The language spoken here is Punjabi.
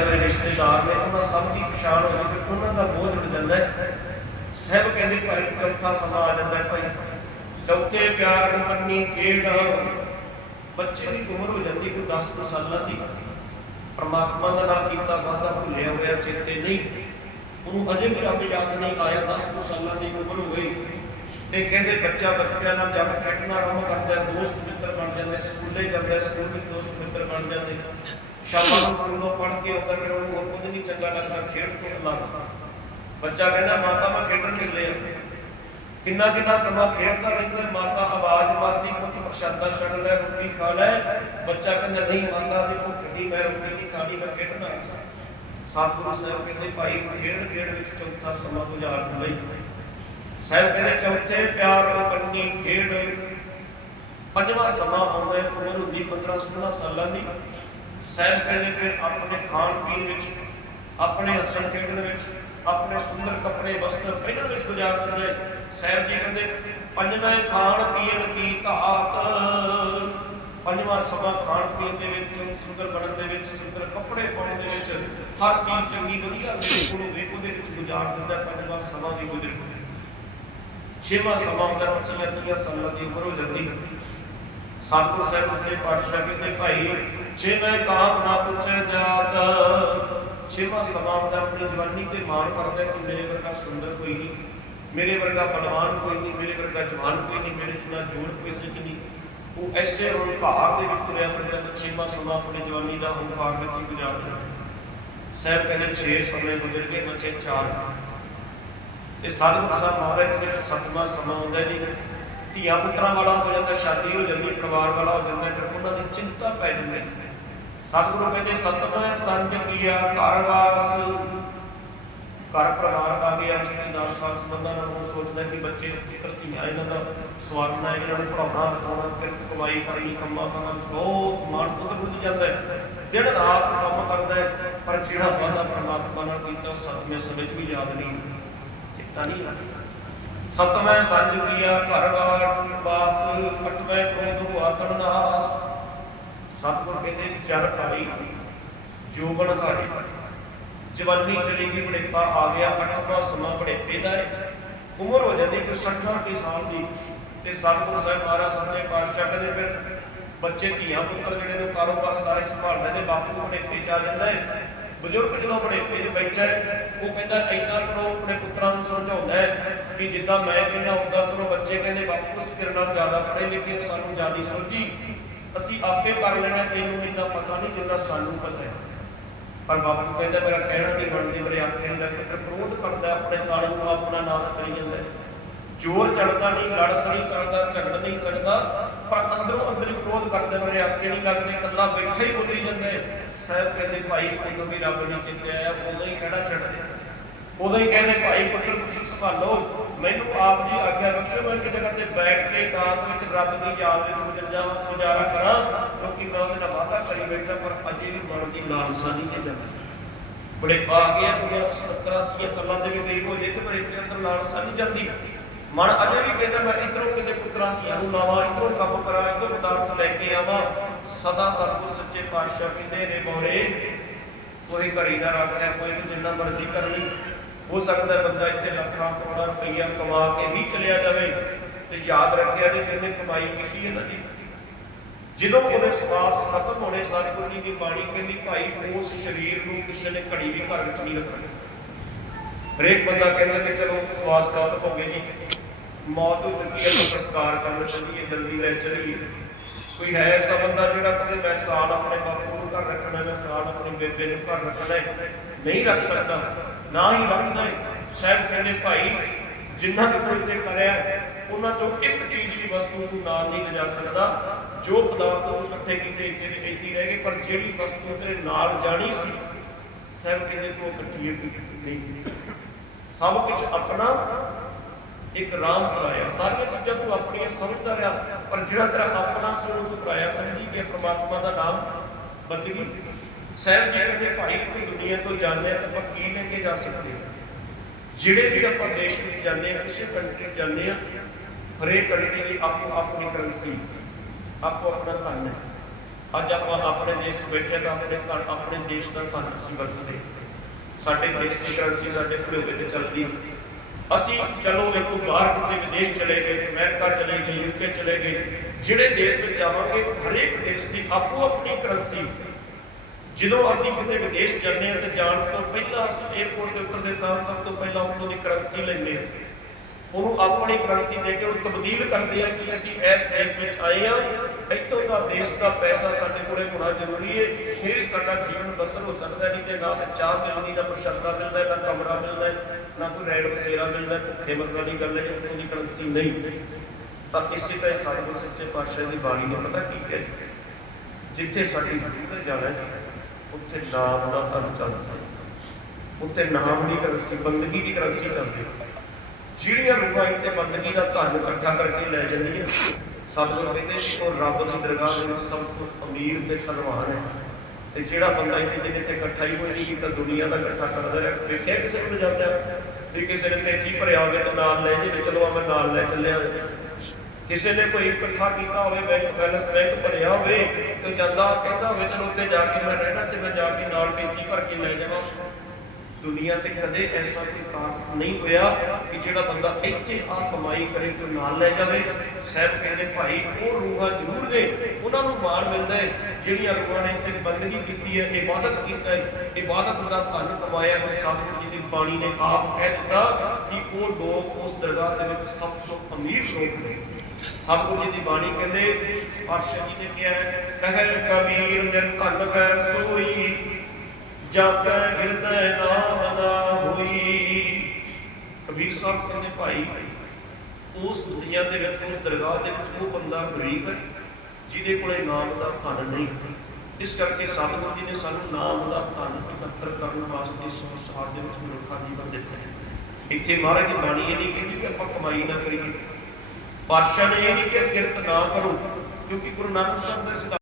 ਮੇਰੇ ਰਿਸ਼ਤੇਦਾਰ ਨੇ ਉਹਨਾਂ ਸਭ ਦੀ ਪਛਾਣ ਹੋ ਗਈ ਤੇ ਉਹਨਾਂ ਦਾ ਬੋਝ ਉੱਡ ਜਾਂਦਾ ਹੈ। ਸਹਿਬ ਕਹਿੰਦੇ ਭਾਈ ਚੌਥਾ ਸਮਾਂ ਆ ਜਾਂਦਾ ਹੈ ਭਾਈ। ਚੌਥੇ ਪਿਆਰ ਨੂੰ ਮੰਨੀ, ਖੇਡ ਬੱਚੇ ਦੀ ਉਮਰ ਹੋ ਜਾਂਦੀ, ਕੋਈ 10 ਕੁ ਸਾਲਾਂ ਦੀ। ਪਰਮਾਤਮਾ ਦਾ ਨਾਮ ਕੀਤਾ ਵਾਦਾ ਭੁੱਲਿਆ ਹੋਇਆ, ਚੇਤੇ ਨਹੀਂ। ਉਹਨੂੰ ਅਜੇ ਵੀ ਰੱਬ ਯਾਦ ਨਹੀਂ ਆਇਆ 10 ਕੁ ਸਾਲਾਂ ਦੀ ਉਮਰ ਹੋ ਗਈ। ਤੇ ਕਹਿੰਦੇ ਬੱਚਾ ਬੱਚਿਆਂ ਨਾਲ ਜਦ ਖੇਡਣਾ ਆਰੰਭ ਕਰਦਾ, ਦੋਸਤ ਮਿੱਤਰ ਬਣ ਜਾਂਦੇ, ਸਕੂਲੇ ਜਾਂਦਾ, ਸਕੂਲ ਵਿੱਚ ਦੋਸਤ ਮਿੱਤਰ ਬਣ ਜਾਂਦੇ। ਸ਼ਾਮਾਂ ਨੂੰ ਸਕੂਲੋਂ ਪੜ੍ਹ ਕੇ ਆਉਂਦਾ ਫਿਰ ਉਹਨੂੰ ਹੋਰ ਕੁਝ ਨਹੀਂ ਚੰਗਾ ਲੱਗਦਾ, ਖੇਡ ਤੋਂ ਇਲਾਵਾ ਬੱਚਾ ਕਹਿੰਦਾ, ਮਾਤਾ, ਮੈਂ ਖੇਡਣ ਚੱਲਿਆ ਕਿੰਨਾ ਕਿੰਨਾ ਸਮਾਂ ਖੇਡਦਾ ਰਹਿੰਦਾ ਮਾਤਾ ਆਵਾਜ਼ ਮਾਰਦੀ ਪੁੱਤ ਪ੍ਰਸ਼ਾਦਾ ਛਕ ਲੈ, ਰੋਟੀ ਖਾ ਲੈ। ਬੱਚਾ ਕਹਿੰਦਾ, ਨਹੀਂ ਮਾਤਾ ਦੀ ਭੁੱਖ ਨਹੀਂ ਮੈਂ ਰੋਟੀ ਨਹੀਂ ਖਾਣੀ, ਮੈਂ ਖੇਡਣਾ ਸਤਿਗੁਰੂ ਸਾਹਿਬ ਕਹਿੰਦੇ, ਭਾਈ, ਖੇਡ ਖੇਡ ਵਿੱਚ ਚੌਥਾ ਸਮਾਂ ਗੁਜ਼ਾਰ ਲਈ। ਸਾਹਿਬ ਕਹਿੰਦੇ, ਚੌਥੇ ਪਿਆਰ ਨੂੰ ਖੇਡ। ਪੰਜਵਾਂ ਸਮਾਂ ਆਉਂਦਾ ਉਮਰ ਹੁੰਦੀ 15 16 ਸਾਲਾਂ ਦੀ। ਸਾਹਿਬ ਕਹਿੰਦੇ ਫਿਰ ਆਪਣੇ ਖਾਣ ਪੀਣ ਵਿੱਚ, ਆਪਣੇ ਹੱਸਣ ਖੇਡਣ ਵਿੱਚ, ਆਪਣੇ ਸੁੰਦਰ ਕੱਪੜੇ, ਵਸਤਰ ਪਹਿਨਣ ਵਿੱਚ ਗੁਜ਼ਾਰ ਦਿੰਦਾ ਹੈ ਸਾਹਿਬ ਜੀ ਕਹਿੰਦੇ, ਪੰਜਵੇਂ ਖਾਣ ਪੀਣ ਕੀ ਧਾਤ ਪੰਜਵਾਂ ਸਮਾਂ ਖਾਣ ਪੀਣ ਦੇ ਵਿੱਚ, ਸੁੰਦਰ ਬਣਨ ਦੇ ਵਿੱਚ, ਸੁੰਦਰ ਕੱਪੜੇ ਪਾਉਣ ਦੇ ਵਿੱਚ, ਹਰ ਚੀਜ਼ ਚੰਗੀ ਵਧੀਆ ਵੇਖ ਉਹਨੂੰ ਵੇਖ ਵਿੱਚ ਗੁਜ਼ਾਰ ਦਿੰਦਾ ਪੰਜਵਾਂ ਸਮਾਂ ਦੀ ਗੁਜ਼ਰ ਛੇਵਾਂ ਸਮਾਂ ਹੁੰਦਾ ਪੱਚੀਆਂ ਤੀਆਂ ਸਾਲਾਂ ਦੀ ਉਮਰ ਹੋ ਜਾਂਦੀ ਸਤਿਗੁਰ ਸਾਹਿਬ, ਸੱਚੇ ਪਾਤਸ਼ਾਹ ਕਹਿੰਦੇ, ਭਾਈ ਛੇਵੇਂ ਕਾਮ ਨਾ ਪੁੱਛੇ ਜਾਤ। ਛੇਵਾਂ ਸਮਾਂ ਹੁੰਦਾ ਆਪਣੀ ਜਵਾਨੀ ਤੇ ਮਾਣ ਕਰਦਾ ਕਿ ਮੇਰੇ ਵਰਗਾ ਸੁੰਦਰ ਕੋਈ ਨਹੀਂ। ਮੇਰੇ ਵਰਗਾ ਬਲਵਾਨ ਕੋਈ ਨਹੀਂ, ਮੇਰੇ ਵਰਗਾ ਜਵਾਨ ਕੋਈ ਨਹੀਂ, ਮੇਰੇ ਜਿੰਨਾ ਜੋੜ ਕਿਸੇ ਚ ਨਹੀਂ। ਉਹ ਐਸੇ ਹੰਕਾਰ ਦੇ ਵਿੱਚ ਤੁਰਿਆ ਫਿਰਦਾ ਤੇ ਛੇਵਾਂ ਸਮਾਂ ਆਪਣੀ ਜਵਾਨੀ ਦਾ ਹੰਕਾਰ ਵਿੱਚ ਹੀ ਗੁਜ਼ਾਰ ਦਿੰਦਾ ਸਾਹਿਬ ਕਹਿੰਦੇ 6 ਸਮੇਂ ਗੁਜ਼ਰ ਗਏ, ਬੱਚੇ 4 ਇਹ ਸਤਿਗੁਰ ਸਾਹਿਬ ਮਹਾਰਾਜ ਨੇ ਸਤਵਾਂ ਸਮਾਂ ਹੁੰਦਾ ਜੀ। ਧੀਆਂ ਪੁੱਤਰਾਂ ਵਾਲਾ ਹੋ ਜਾਂਦਾ, ਸ਼ਾਦੀ ਹੋ ਜਾਂਦੀ ਪਰਿਵਾਰ ਵਾਲਾ ਹੋ ਜਾਂਦਾ, ਫਿਰ ਉਹਨਾਂ ਦੀ ਚਿੰਤਾ ਪੈ ਜਾਂਦੀ ਸਤਿਗੁਰੂ ਕਹਿੰਦੇ ਸਤਵਾਂ ਸੰਜ ਕੀਆ, ਘਰ ਵਾਸ। ਘਰ ਪਰਿਵਾਰ ਆ ਗਿਆ ਰਿਸ਼ਤੇਦਾਰ ਸਾਥ ਸੰਬੰਧਾਂ ਨਾਲ ਸੋਚਦਾ ਕਿ ਬੱਚੇ, ਪੁੱਤਰ, ਧੀਆਂ, ਇਹਨਾਂ ਦਾ ਸਵਾਰਨਾ ਇਹਨਾਂ ਨੂੰ ਪੜਾਉਣਾ ਲਿਖਾਉਣਾ ਫਿਰ ਕਮਾਈ ਕਰਨੀ ਕੰਮਾਂ ਕਰਨਾ ਬਹੁਤ ਮਨ ਤੋਂ ਗੁੱਝ ਜਾਂਦਾ ਹੈ। ਦਿਨ ਰਾਤ ਕੰਮ ਕਰਦਾ ਹੈ, ਪਰ ਜਿਹੜਾ ਵਾਦਾ ਪਰਮਾਤਮਾ ਨਾਲ ਕੀਤਾ ਸਤਵੇਂ ਸਮੇਂ 'ਚ ਵੀ ਯਾਦ ਨਹੀਂ ਚਿੱਤਾ ਨਹੀਂ ਰੱਖਦਾ। ਸਤਵੇਂ ਸੰਜ ਕੀਆ ਘਰ ਵਾਰ ਬਾਸ ਅਠਵੇਂ ਕ੍ਰੋਧ ਹੁਆ ਕਰਨਾਸ ਸਤਿਗੁਰ ਕਹਿੰਦੇ, ਚਰ ਪਾਈ ਜੋਗਣ ਹਾਰੇ। ਜਵਾਨੀ ਚਲੀ ਗਈ, ਬੜੇਪਾ ਆ ਗਿਆ ਅੱਠਵਾਂ ਸਮਾਂ ਬੜੇਪੇ ਦਾ ਹੈ ਉਮਰ ਹੋ ਜਾਂਦੀ ਕੋਈ 60 ਅੱਠ ਸਾਲ ਦੀ। ਤੇ ਸਤਿਗੁਰ ਸਾਹਿਬ ਮਹਾਰਾਜ, ਸੱਚੇ ਪਾਤਸ਼ਾਹ ਕਹਿੰਦੇ ਫਿਰ, ਬੱਚੇ ਧੀਆਂ ਪੁੱਤਰ ਜਿਹੜੇ ਨੇ ਕਾਰੋਬਾਰ ਸਾਰੇ ਸੰਭਾਲਣੇ ਦੇ ਬਾਪੂ ਬੜੇਪੇ ਚ ਆ ਜਾਂਦਾ ਹੈ ਬਜ਼ੁਰਗ ਜਦੋਂ ਬੜੇਪੇ 'ਚ ਬੈਠਾ ਉਹ ਕਹਿੰਦਾ ਏਦਾਂ ਕਰੋ, ਆਪਣੇ ਪੁੱਤਰਾਂ ਨੂੰ ਸਮਝਾਉਂਦਾ ਕਿ ਜਿੱਦਾਂ ਮੈਂ ਕਹਿੰਦਾ ਉਦਾਂ ਕਰੋ। ਬੱਚੇ ਕਹਿੰਦੇ ਬਾਪੂ ਅਸੀਂ ਤੇਰੇ ਨਾਲ ਜ਼ਿਆਦਾ ਪੜ੍ਹੇ ਲਿਖੇ ਸਾਨੂੰ ਜ਼ਿਆਦਾ ਸੁਲਝੀ ਅਸੀਂ ਆਪੇ ਕਰ ਲੈਣਾ ਤੈਨੂੰ ਇੰਨਾ ਪਤਾ ਨਹੀਂ ਜਿੰਨਾ ਸਾਨੂੰ ਪਤਾ ਹੈ। ਪਰ ਬਾਪੂ ਕਹਿੰਦਾ, ਮੇਰਾ ਕਹਿਣਾ ਨਹੀਂ ਬਣਦੀ, ਮੇਰੇ ਆਖੇ ਨਹੀਂ ਲੱਗਦਾ ਕ੍ਰੋਧ ਕਰਦਾ ਆਪਣੇ ਤਨ ਨੂੰ ਆਪਣਾ ਨਾਸ ਕਰੀ ਜਾਂਦਾ ਜ਼ੋਰ ਚੜਦਾ ਨਹੀਂ ਲੜ ਸਣੀ ਸਕਦਾ, ਝਗੜ ਨਹੀਂ ਸਕਦਾ। ਪਰ ਅੰਦਰੋਂ ਅੰਦਰ ਕ੍ਰੋਧ ਕਰਦਾ ਮੇਰੇ ਆਖੇ ਨਹੀਂ ਲੱਗਦੇ ਇਕੱਲਾ ਬੈਠਾ ਹੀ ਬੋਲੀ ਜਾਂਦਾ ਸਾਹਿਬ ਕਹਿੰਦੇ, ਭਾਈ ਉਦੋਂ ਵੀ ਰੱਬ ਨੇ ਚਿੱਤਿਆ ਆਇਆ ਉਦੋਂ ਹੀ ਕਹਿਣਾ ਛੱਡ ਦੇ। ਉਦੋਂ ਹੀ ਕਹਿੰਦੇ, ਭਾਈ, ਪੁੱਤਰ, ਤੁਸੀਂ ਸੰਭਾਲੋ। ਮੈਨੂੰ ਆਪ ਜੀ ਆਗਿਆ ਬਖਸ਼ੋ ਮੈਂ ਕਿ ਜਗ੍ਹਾ ਬੈਠ ਕੇ ਕਾਤ ਵਿੱਚ ਰੱਬ ਦੀ ਯਾਦ ਵਿੱਚ ਗੁਜ਼ਰ ਗੁਜ਼ਾਰਾ ਕਰਾਂ। ਕਿਉਂਕਿ ਮੈਂ ਉਹਦੇ ਨਾਲ ਵਾਅਦਾ ਕਰੀ ਬੈਠਾ, ਪਰ ਅਜੇ ਵੀ ਮਨ ਦੀ ਲਾਲਸਾ ਨਹੀਂ ਜਾਂਦੀ ਬੜੇ ਪਾ ਗਿਆ ਕਿ 70 80 ਸਾਲਾਂ ਦੇ ਵੀ ਕਈ ਹੋ ਜੇ ਤੇ ਬੜੇ ਤੇ ਅੰਦਰ ਲਾਲਸਾ ਜਾਂਦੀ ਮਨ ਅਜੇ ਵੀ ਕਹਿੰਦਾ ਮੈਂ ਇਧਰੋਂ ਕਿਤੇ ਪੁੱਤਰਾਂ ਧੀਆਂ ਲਾਵਾਂ ਇਧਰੋਂ ਕੰਮ ਕਰਾਂ, ਇਧਰੋਂ ਪਦਾਰਥ ਲੈ ਕੇ ਆਵਾਂ। ਸਦਾ ਸਤਿਗੁਰ ਸੱਚੇ ਪਾਤਸ਼ਾਹ ਕਹਿੰਦੇ ਨੇ, ਮੋਰੇ, ਕੋਈ ਘੜੀ ਨਾ ਰੱਖਿਆ, ਕੋਈ ਨੂੰ ਜਿੰਨਾ ਮਰਜ਼ੀ ਕਰ ਲਈ। ਹੋ ਸਕਦਾ ਬੰਦਾ ਇੱਥੇ ਲੱਖਾਂ ਕਰੋੜਾਂ ਰੁਪਈਆ ਕਮਾ ਕੇ ਵੀ ਚਲਿਆ ਜਾਵੇ ਤੇ ਯਾਦ ਰੱਖਿਆ ਜੀ ਕਿੰਨੇ ਕਮਾਈ ਕੀਤੀ ਹੈ ਨਾ ਜੀ। ਜਦੋਂ ਉਹਦੇ ਸਵਾਸ ਖਤਮ ਹੋਣੇ ਸਤਿਗੁਰੂ ਜੀ ਦੀ ਬਾਣੀ ਕਹਿੰਦੀ, ਭਾਈ, ਉਸ ਸਰੀਰ ਨੂੰ ਕਿਸੇ ਨੇ ਘੜੀ ਵੀ ਘਰ ਵਿੱਚ ਨਹੀਂ ਰੱਖਣੀ। ਹਰੇਕ ਬੰਦਾ ਕਹਿੰਦਾ ਕਿ ਚਲੋ ਸਵਾਸ ਖਤਮ ਹੋ ਗਏ ਜੀ। ਮੌਤ ਹੋ ਚੁੱਕੀ ਹੈ ਤਾਂ ਸੰਸਕਾਰ ਕਰਨ ਚੱਲੀਏ, ਜਲਦੀ ਲੈ ਚੱਲੀਏ। ਕੋਈ ਹੈ ਐਸਾ ਬੰਦਾ ਜਿਹੜਾ ਕਹਿੰਦੇ ਮੈਂ ਸਾਲ ਆਪਣੇ ਬਾਪੂ ਨੂੰ ਘਰ ਰੱਖਣਾ ਮੈਂ ਸਾਲ ਆਪਣੀ ਬੇਬੇ ਨੂੰ ਘਰ ਰੱਖਣਾ ਹੈ, ਨਹੀਂ ਰੱਖ ਸਕਦਾ, ਨਾ ਹੀ ਰੱਖਦਾ ਹੈ। ਸਾਹਿਬ ਕਹਿੰਦੇ, ਭਾਈ, ਜਿੰਨਾ ਕੁ ਤੂੰ ਇੱਥੇ ਕਰਿਆ ਉਹਨਾਂ ਚੋਂ ਇੱਕ ਚੀਜ਼ ਦੀ ਵਸਤੂ ਤੂੰ ਨਾਲ ਨਹੀਂ ਲਿਜਾ ਸਕਦਾ। ਜੋ ਪਦਾਰਥ ਤੂੰ ਇਕੱਠੇ ਕੀਤੇ, ਇੱਥੇ ਦੇ ਇੱਥੇ ਰਹਿ ਗਏ, ਪਰ ਜਿਹੜੀ ਵਸਤੂ ਤੇਰੇ ਨਾਲ ਜਾਣੀ ਸੀ, ਸਾਹਿਬ ਕਹਿੰਦੇ, ਤੂੰ ਉਹ ਇਕੱਠੀ ਨਹੀਂ? ਸਭ ਕੁਝ ਆਪਣਾ ਇੱਕ ਰਾਮ ਪਰਾਇਆ ਸਾਰੀਆਂ ਚੀਜ਼ਾਂ ਤੂੰ ਆਪਣੀਆਂ ਸਮਝਦਾ ਰਿਹਾ। ਪਰ ਜਿਹੜਾ ਤੇਰਾ ਆਪਣਾ ਸੋਚ ਤੂੰ ਪਰਾਇਆ ਸਮਝੀ ਕਿ ਪ੍ਰਮਾਤਮਾ ਦਾ ਨਾਮ ਬੰਦਗੀ ਸਹਿਬ ਜੀ ਕਹਿੰਦੇ ਭਾਈ ਤੂੰ ਦੁਨੀਆ ਤੋਂ ਜਾਣਿਆ ਤਾਂ ਆਪਾਂ ਕੀ ਲੈ ਕੇ ਜਾ ਸਕਦੇ ਜਿਹੜੇ ਵੀ ਆਪਾਂ ਦੇਸ਼ ਵਿੱਚ ਜਾਂਦੇ ਹਾਂ ਕਿਸੇ ਕੰਟਰੀ ਵਿੱਚ ਜਾਂਦੇ ਹਾਂ ਹਰੇਕ ਕੰਟਰੀ ਦੀ ਆਪੋ ਆਪਣੀ ਕਰੰਸੀ ਆਪੋ ਆਪਣਾ ਧਨ ਹੈ। ਅੱਜ ਆਪਾਂ ਆਪਣੇ ਦੇਸ਼ 'ਚ ਬੈਠੇ ਤਾਂ ਆਪਣੇ ਘਰ ਆਪਣੇ ਦੇਸ਼ ਦਾ ਧਨ ਅਸੀਂ ਵਰਤਦੇ ਸਾਡੇ ਦੇਸ਼ ਦੀ ਕਰੰਸੀ ਸਾਡੇ ਭਿਓਗੇ ਤੇ ਚੱਲਦੀ ਅਸੀਂ ਚਲੋ ਇੱਥੋਂ ਬਾਹਰ ਕਿਤੇ ਵਿਦੇਸ਼ ਚਲੇ ਗਏ, ਅਮਰੀਕਾ ਚਲੇ ਗਏ ਯੂਕੇ ਚਲੇ ਗਏ, ਜਿਹੜੇ ਦੇਸ਼ ਵਿੱਚ ਜਾਵਾਂਗੇ, ਹਰੇਕ ਦੇਸ਼ ਦੀ ਆਪੋ ਆਪਣੀ ਕਰੰਸੀ ਜਦੋਂ ਅਸੀਂ ਕਿਤੇ ਵਿਦੇਸ਼ ਜਾਂਦੇ ਹਾਂ ਤੇ ਜਾਣ ਤੋਂ ਪਹਿਲਾਂ ਅਸੀਂ 에어ਪੋਰਟ ਤੇ ਉਤਰਦੇ ਸਾਰ ਸਭ ਤੋਂ ਪਹਿਲਾਂ ਉੱਥੋਂ ਦੀ ਕਰੰਸੀ ਲੈਂਦੇ ਹਾਂ। ਉਹਨੂੰ ਆਪਣੀ ਕਰੰਸੀ ਦੇ ਕੇ ਉਹਨੂੰ ਤਬਦੀਲ ਕਰਦੇ ਆ ਕਿ ਅਸੀਂ ਇਸ ਦੇਸ਼ ਵਿੱਚ ਆਏ ਆ ਇੱਥੋਂ ਦਾ ਦੇਸ਼ ਦਾ ਪੈਸਾ ਸਾਡੇ ਕੋਲੇ ਹੋਣਾ ਜ਼ਰੂਰੀ ਹੈ ਫਿਰ ਸਾਡਾ ਜੀਵਨ ਬਸਰ ਹੋ ਸਕਦਾ ਨਹੀਂ ਤੇ ਨਾ ਤੇ ਚਾਹ ਮਿਲਣੀ ਨਾ ਪ੍ਰਸ਼ਸਤਾ ਮਿਲਦਾ, ਨਾ ਕਮਰਾ ਮਿਲਦਾ, ਨਾ ਕੋਈ ਰੈਡ ਬਸੇਰਾ ਮਿਲਦਾ, ਭੁੱਖੇ ਮਰਨ ਵਾਲੀ ਗੱਲ ਹੈ, ਉੱਥੋਂ ਦੀ ਕਰੰਸੀ ਨਹੀਂ। ਤਾਂ ਇਸੇ ਤਰ੍ਹਾਂ ਸਾਡੇ ਸੱਚੇ ਪਾਤਸ਼ਾਹ ਦੀ ਬਾਣੀ ਨੇ ਪਤਾ ਕੀ ਕਹੇ? ਜਿੱਥੇ ਸਾਡੀ ਤੇ ਜਾਣਾ ਹੈ, ਉੱਥੇ ਨਾਮ ਦਾ ਧਨ ਚੱਲਦਾ ਉੱਥੇ ਨਾਮ ਦੀ ਕਰੰਸੀ ਬੰਦਗੀ ਦੀ ਕਰੰਸੀ ਚੱਲਦੀ ਹੈ। ਜਿਹੜੀਆਂ ਰੂਹਾਂ ਇੱਥੇ ਬੰਦਗੀ ਦਾ ਧਨ ਇਕੱਠਾ ਕਰਕੇ ਲੈ ਜਾਂਦੀਆਂ ਸਤਿਗੁਰ ਕਹਿੰਦੇ ਕਿ ਉਹ ਰੱਬ ਦੀ ਦਰਗਾਹ ਦੇ ਵਿੱਚ ਸਭ ਤੋਂ ਅਮੀਰ ਤੇ ਧਨਵਾਨ ਹੈ। ਤੇ ਜਿਹੜਾ ਬੰਦਾ ਇੱਥੇ ਜਿਹਨੇ ਤੇ ਇਕੱਠਾ ਹੀ ਕੋਈ ਨਹੀਂ ਕੀਤਾ ਦੁਨੀਆ ਦਾ ਇਕੱਠਾ ਕਰਦਾ ਰਿਹਾ। ਵੇਖਿਆ ਕਿਸੇ ਨੂੰ ਜਾਂਦਾ ਵੀ ਕਿਸੇ ਨੇ ਤੇਜੀ ਭਰਿਆ ਹੋਵੇ ਤਾਂ ਨਾਲ ਲੈ ਜੇ ਚਲੋ ਆ ਮੈਂ ਨਾਲ ਲੈ ਚੱਲਿਆ। ਕਿਸੇ ਨੇ ਕੋਈ ਇਕੱਠਾ ਕੀਤਾ ਹੋਵੇ, ਬੈਂਕ ਬੈਲੈਂਸ ਬੈਂਕ ਭਰਿਆ ਹੋਵੇ ਤੇ ਜਾਂਦਾ, ਕਹਿੰਦਾ ਹੋਵੇ ਚਲੋ ਉੱਥੇ ਜਾ ਕੇ ਮੈਂ ਰਹਿਣਾ ਤੇ ਮੈਂ ਜਾ ਕੇ ਨਾਲ ਤੇਜੀ ਭਰ ਕੇ ਲੈ ਜਾਵਾਂ। ਦੁਨੀਆ ਤੇ ਕਦੇ ਐਸਾ ਕੋਈ ਕਾਮ ਨਹੀਂ ਹੋਇਆ ਕਿ ਜਿਹੜਾ ਬੰਦਾ ਇੱਥੇ ਆ ਕਮਾਈ ਕਰੇ ਤੇ ਨਾਲ ਲੈ ਜਾਵੇ। ਸਹਿਬ ਕਹਿੰਦੇ, ਭਾਈ, ਉਹ ਰੂਹਾਂ ਜ਼ਰੂਰ ਨੇ। ਉਹਨਾਂ ਨੂੰ ਮਾਣ ਮਿਲਦਾ ਹੈ ਜਿਹੜੀਆਂ ਰੂਹਾਂ ਨੇ ਇੱਥੇ ਬੰਦਗੀ ਕੀਤੀ ਹੈ ਇਬਾਦਤ ਕੀਤਾ ਹੈ ਇਬਾਦਤ ਦਾ ਧਨ ਕਮਾਇਆ ਕਿ ਸਤਿਗੁਰੂ ਜੀ ਦੀ ਬਾਣੀ ਨੇ ਆਪ ਕਹਿ ਦਿੱਤਾ ਕਿ ਉਹ ਲੋਕ ਉਸ ਦਰਗਾਹ ਦੇ ਵਿੱਚ ਸਭ ਤੋਂ ਅਮੀਰ ਲੋਕ ਨੇ। ਸਤਿਗੁਰੂ ਜੀ ਦੀ ਬਾਣੀ ਕਹਿੰਦੇ, ਪਾਤਸ਼ਾਹ ਜੀ ਨੇ ਕਿਹਾ, ਕਹਿ ਕਬੀਰ, ਨਿਰਧਨ ਵੈ ਸੋਈ ਜਪ ਹਿਰਦੈ ਨਾਮ ਨਾ ਹੋਈ। ਕਬੀਰ ਸਾਹਿਬ ਕਹਿੰਦੇ, ਭਾਈ, ਉਸ ਦੁਨੀਆ ਦੇ ਵਿੱਚ, ਉਸ ਦਰਗਾਹ ਦੇ ਵਿੱਚ ਉਹ ਬੰਦਾ ਗਰੀਬ ਹੈ, ਜਿਹਦੇ ਕੋਲੇ ਨਾਮ ਦਾ ਧਨ ਨਹੀਂ। ਇਸ ਕਰਕੇ ਸਤਿਗੁਰੂ ਜੀ ਨੇ ਸਾਨੂੰ ਨਾਮ ਦਾ ਧਨ ਇਕੱਤਰ ਕਰਨ ਵਾਸਤੇ ਸੰਸਾਰ ਦੇ ਵਿੱਚ ਮਨੁੱਖਾ ਜੀਵਨ ਦਿੱਤਾ ਹੈ। ਇੱਥੇ ਮਹਾਰਾਜ ਦੀ ਬਾਣੀ ਇਹ ਨਹੀਂ ਕਹਿੰਦੀ ਕਿ ਆਪਾਂ ਕਮਾਈ ਨਾ ਕਰੀਏ। ਪਾਤਸ਼ਾਹ ਨੇ ਇਹ ਨਹੀਂ ਕਿਹਾ ਕਿਰਤ ਨਾ ਕਰੋ, ਕਿਉਂਕਿ ਗੁਰੂ ਨਾਨਕ ਸਾਹਿਬ ਦੇ